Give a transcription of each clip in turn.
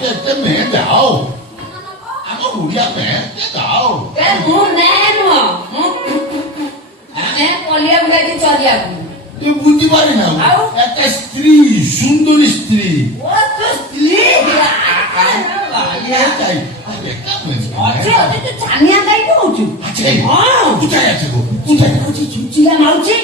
আমাকে একটা মেয়ে দাও, আমার উড়িয়া মেয়ে দাও। ମୁଁ ମେଏ ନୁହଁ, ମୁଁ କଲିଆ ବୁଢାଟି ଚଳିବାକୁ। তুই বুঝতে পারি না, ଆଉ? একটা স্ত্রী, সুন্দরী স্ত্রী। ଓ ତୋ ସ୍ତ୍ରୀ চাই, একটা মেয়ে ଅଛି ଅଛି, ତୁ ଛାନିଆ କାହିଁକି ହଉଛୁ? আছে। ହଁ কোথায় আছে গো? কোথায়? ହଉଛି ଚୁଚିଲା ମାଉଚି।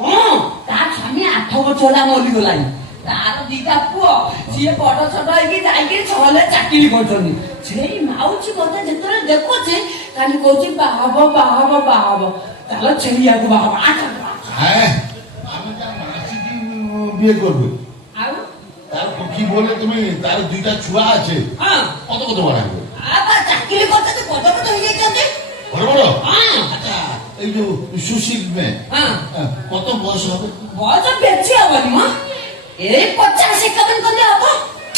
ହଁ ତା ସ୍ୱାମୀ 8 ବର୍ଷ ହେଲା ମରିଗଲାଣି। ତାର 2ଟା ପୁଅ, ସିଏ ବଡ ଛୋଟ ହେଇକି ଯାଇକି ସହରରେ ଚାକିରି କରୁଛନ୍ତି। ସେଇ ମାଉଚି ମତେ ଯେତେବେଳେ ଦେଖୁଛି ଖାଲି କହୁଛି ବାହାବ ବାହାବ ବାହାବ, ତାହେଲେ ଛେଳିଆକୁ ବାହାବ। হ্যাঁ, আমি তার মাসিকে বিয়ে করবো। ଆଉ তার কি বলে তুমি, তার 2টা ছুয়া আছে। ହଁ কত কত বাড়াবো? ବାବା ଚାକିରି କରୁଛନ୍ତି, ପଦ ପଦ ହେଇଯାଇଛନ୍ତି। বড় বড়? ହଁ আচ্ছা, এই যে সুশীল মেয়ে, ହଁ কত বয়স হবে? বয়স বেশি হবনি ম, এই 50 51 করলে হব।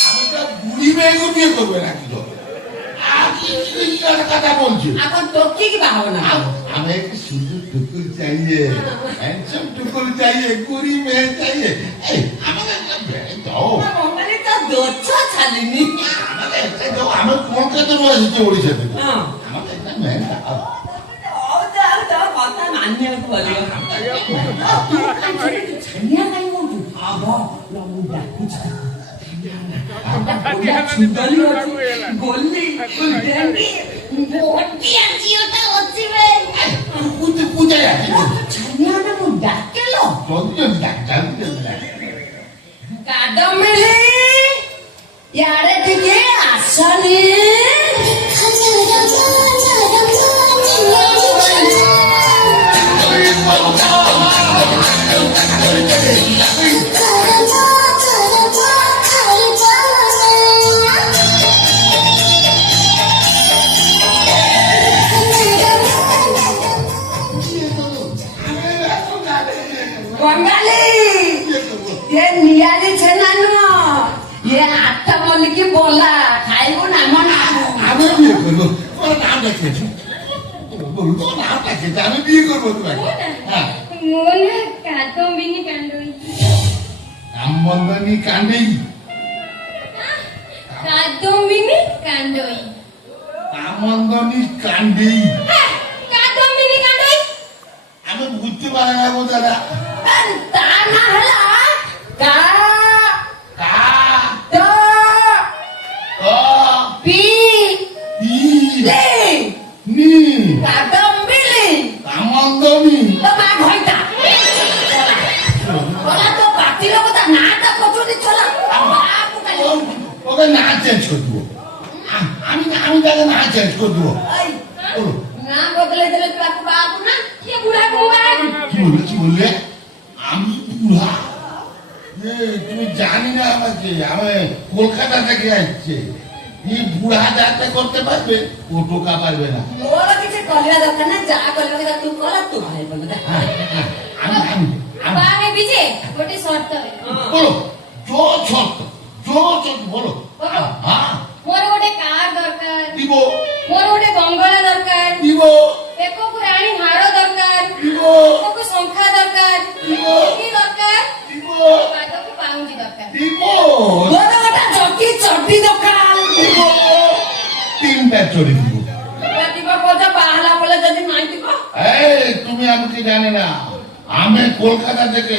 আমি তো বুড়ি মেয়েকে বিয়ে করবে নাকি তো? কথা বলছি। এখন তোর কি বাহাবো না? हमें एक सुंदर टुकुर चाहिए, हैंडसम टुकुर चाहिए, पूरी में चाहिए। हमें दो, মানে তো দোচ্ছ ছালিনি। हमें कौन का तो रोज से ओडिशा से। হ্যাঁ हमें इतना महंगा। ও যাও যাও, কথা মানিବାକୁ ପଡିବ। ତୁ କାହିଁକି ଛାନିଆ କାହିଁ ହଉଛୁ? ଆବ ମୁଁ ଡାକୁଛି। ସୁନ୍ଦରୀ ଅଛି, ଗୋଲି ଡେଙ୍ଗି ଗୋଟିଆ ଝିଅଟା ଅଛି ବେ। पूजा है। ଛାନିଆ ନା ମୁଁ ଡାକେଲ। कौन जो डॉक्टर जो କାଦମ୍ବିଲି ୟାଡେ ଟିକେ ଆସନି। ବଙ୍ଗାଳୀ ଏ ନିଆଲି ଛେନା ନୁହଁ, ଏ ଆଠ ମଲ୍ଲିକି ବୋଲା ଖାଇବୁ ନା ମନା। हमें बिये करो। और नाम रखे थे। बोलो तो नाम रखे थे, हमें बिये करो तुम्हारे। हाँ। मोना कादम्बिनी कांडोई। नाम बंदनी कांडेई। कादम्बिनी कांडोई। नाम बंदनी कांडेई। कादम्बिनी कांडोई। हमें बुद्धि बनाना वो जरा। ତା ନା ହେଲା କା का ତ का ପି ई ଲି नी କାଦମ୍ବିଲି। कामंदनी। ତ ମା ଘଇତା ବୋଲା ତ ପାଟି ଲୋକ ତା ନାଟା କତୁନି ଚଲା। ବାବୁ କାଲି ओके ना चेंज कर दो। আমি তাকে না চেঞ্জ করে দেবো। এই বলো না বদলে দিলে তাকে বাবু না ये बुढ़ा को बाबू। কি বললে? আমি বুড়া? তুমি জানি না আমাকে, আমি কলকাতা থেকে আসছে। এই বুড়া যাত্রা করতে পারবে, ও টোকা পারবে না। ମୋର କିଛି କରିବା ଦରକାର ନା, ଯାହା କରିବା କଥା ତୁ କର, ତୁ ଭାଇ ବଲ ଦେ। আমি আমি আমি बागे बीजे गोटे शर्त है। বলো জো শর্ত, জো শর্ত বলো। বলো। হ্যাঁ मोर गोटे कार दरकार, দিব मोर गोटे बंगला दरकार, দিব एको को रानी हार दरकार, দিব एको को शंखा दरकार, দিব की दरकार, দিব पादो को पाउंजी दरकार। দিব ମୋର ଗୋଟେ ଚଟି ଚଟି ଦୋକାନ। দিব তিনটা চড়ি দিব। দিব কথা বাহালা বলে যদি নাই দিব। এই তুমি আমাকে জানে না, আমি কলকাতা থেকে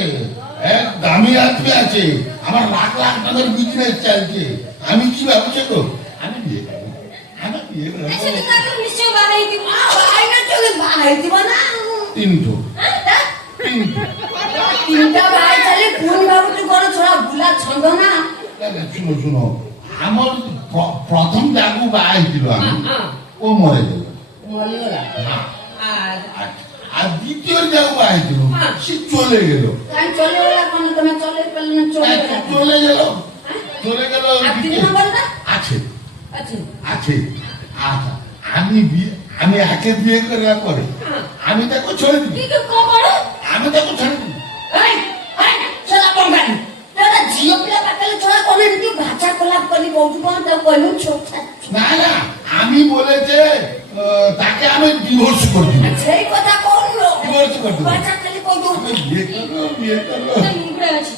এক দামি আদমি আছে, আমার লাখ লাখ টাকার বিজনেস চলছে। আমি কি ভাবছি তো, আমি বিয়ে করবো, আমি বিয়ে করবো। ऐसे तो ताको निश्चय बागे की। ଭାଇ ନା ଚলে ବାହାଇ দিব ନା। তিনটো हां তিনটো তিনটা ভাই চালি পুন ভাবুଛୁ ঘর ଛଡା ବୁଲା ଛନ୍ଦ ନା। শুনো শুনো, আমার প্রথম যাগু বাହା হয়েছিল আমি, ও মরে গেল। মরিগলা। হ্যাঁ। আর আর দ্বিতীয় যাগু বাହା হয়েছিল, সে চলে গেল। কাই চলে গেলা কোন তুমি চলে পেলে না চলে গেলা। চলে গেল, চলে গেল। আর তিন নম্বরটা আছে আছে। আছে। আচ্ছা, আমি একে বিয়ে করার পরে আমি তাকে ছেড়ে দিবি, কি কবড়? আমি তাকে ছেড়ে দিবি। এই এই চলা বঙ্গালী। তোরা ঝিও পিলা পাতালে ছড়া কোন কি ভাষা কোলাপ কলি বউটু কোন তো কইলু ছোটা। না না, আমি বলেছে তাকে আমি ডিভোর্স করে দিব। সেই কথা কোনলো। ডিভোর্স করে দিব। ভাষা খালি কইদু। আমি বিয়ে করবো, বিয়ে করবো। मुंगड़ा अछि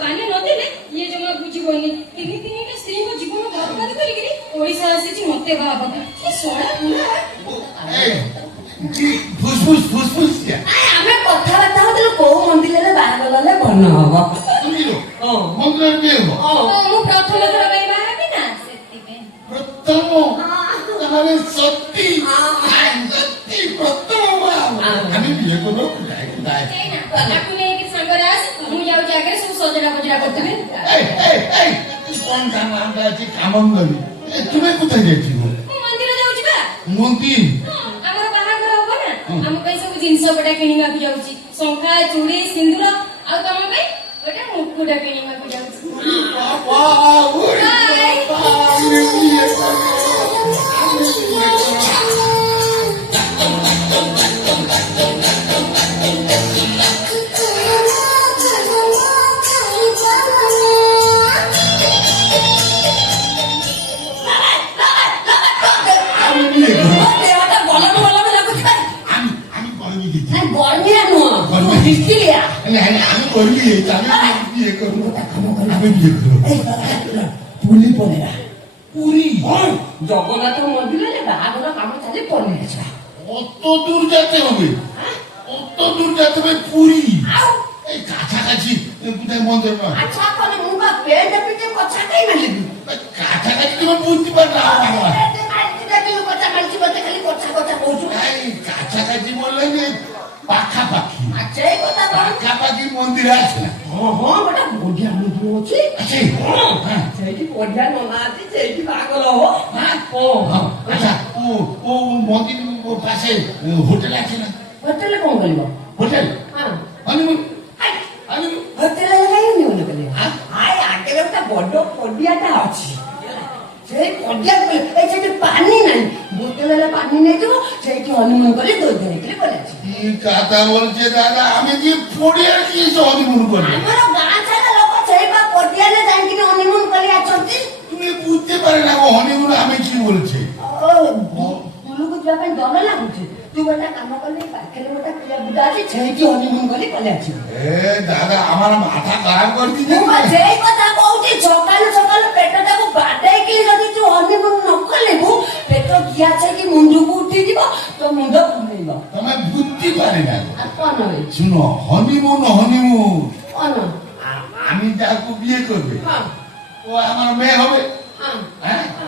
काने नदी ने ये जमा बुझी बनी तिनी तिनी के स्त्री को जीवन बर्बाद कर ଓଡିଶା ଆସିଛି ମତେ ବାହା ହବାକୁ କି ଶୁଣା এই কি ফুসফুস ফুসফুস কিয়া ଆମେ କଥାବାର୍ତ୍ତା ହଉଥିଲୁ କୋଉ ମନ୍ଦିରରେ ବାହାଘର ଗଲେ ଭଲ ହବ। তুমি ହଁ। মন্দির বিয়ে হবো ମୁଁ ପ୍ରଥମ ଥର ପାଇଁ ବାହା ହେବି ନା ସେଥିପାଇଁ প্রথম তাহলে সত্যি সত্যি প্রথম আমি বিয়ে করবো কোথায় কোথায় ସେଇନା ତାକୁ ନେଇକି ସାଙ୍ଗରେ ଆସ ମୁଁ ଯାଉଛି ଆଗରେ ସବୁ ସଜଡା ଫଜଡା କରିଦେବି এই তুই কোন কাম আমরা আছি কামন করি তুমি কোথায় যাচ্ছিস ମୁଁ ମନ୍ଦିର ଯାଉଛି ବା মন্দির ଆମର ବାହାଘର ହବ ନା ଆମ ପାଇଁ ସବୁ ଜିନିଷ ପଟା କିଣିବାକୁ ଯାଉଛି ଶଙ୍ଖା ଚୁଡ଼ି ସିନ୍ଦୁର ଆଉ ତମ ପାଇଁ ଗୋଟେ ମୁକୁଟ କିଣିବାକୁ ଯାଉଛି বাবা ওরে বাবা আমি বিয়ে করবো আমি বিয়ে করবো আমি বিয়ে করবো ଦେହଟା ଗରମ ଗରମ ଲାଗୁଛି ଭାଇ। আমি করবি দিচ্ছি ନାଇଁ ଗରମିଆ ନୁହଁ ଗରମିଆ। ହିଷ୍ଟ୍ରିଆ। আমি করবি আমি বিয়ে করবো আমি বিয়ে করবো ପୁଲି ପଳେଇବା। পুরী ଜଗନ୍ନାଥ ମନ୍ଦିରରେ ବାହାଘର କାମ ଚାଲି ପଳେଇଛି। কত দূর যেতে হবে কত দূর যেতে হবে পুরী ଆଉ এই কাছাকাছি কোথায় মন্দির নয় ଆଚ୍ଛା କଲେ ମୁଁ ବା ପେଟ ପିଛେ କଥା କାଇଁ ମାରିବି? কাছাকাছি তুমি বুঝতে পারবে না କଥା ମାରିଛି ମତେ ଖାଲି କଥା କଥା କହୁଛୁ। এই কাছাকাছি বললে যে পাখাপাখি ଆଚ୍ଛା ଏଇ କଥା କଣ? পাখাপাখি মন্দির আছে না ହଁ ହଁ ଗୋଟେ ବଢିଆ ମନ୍ଦିର ଅଛି। আছে ସେଇଠି ବଢିଆ ନନା ଅଛି ସେଇଠି ବାହାଘର ହବ। হ্যাঁ ହଁ আচ্ছা ও মন্দির পাশে হোটেল আছে না ହୋଟେଲରେ କଣ କରିବ? হোটেল ହଁ হনিমুন হনিমুন ହୋଟେଲରେ କାହିଁକି ନିଉନ କରିବ? ହଁ? ଆଇ ଆଗରେ ଗୋଟେ ବଡ ପଡିଆଟା ଅଛି। ସେଇ ପଡିଆ ଏଇ ସେଠି ପାଣି ନାହିଁ ବୋତଲରେ ପାଣି ନେଇଯିବ ସେଇଠି ହନିମୁନ କରି ଦୋଇ ଧରିକିରି ପଳେଇ ଆସିବ। কি কথা বলছে দাদা আমি যে পড়ে গিয়েছি হনিমুন করে ଆମର ଗାଁ ସାରା ଲୋକ ସେଇ ବା ପଡିଆରେ ଯାଇକିରି ହନିମୁନ କରି ଆସନ୍ତି। তুমি বুঝতে পারে না ও হনিমুন আমি কি বলছে ତୁଲକୁ ଯିବା ପାଇଁ ଡର ଲାଗୁଛି। ତୁ ଗୋଟେ କାମ କଲେ ପାଖରେ ଗୋଟେ ପିଲା ବୁଢା ଅଛି ସେଇଠି ହନିମୁନ କରି ପଳେଇ ଆସିବ। এ দাদা আমার মাথা খারাপ করে দিচ্ছে ମୁଁ ବା ସେଇ କଥା କହୁଛି ସକାଳୁ ସକାଳୁ ପେଟଟାକୁ ବାଡେଇକି ଯଦି ତୁ ହନିମୁନ ନ କଲିବୁ ପେଟ ଗ୍ୟାସ ହେଇକି ମୁଣ୍ଡକୁ ଉଠିଯିବ ତୋ ମୁଣ୍ଡ ବୁଲେଇବ। তুমি বুঝতে পারে না ଆଉ କଣ ହୁଏ? শুনো হনিমুন হনিমুন କଣ? আমি যাকে বিয়ে করবে ହଁ ও আমার মেয়ে হবে ହଁ হ্যাঁ ହଁ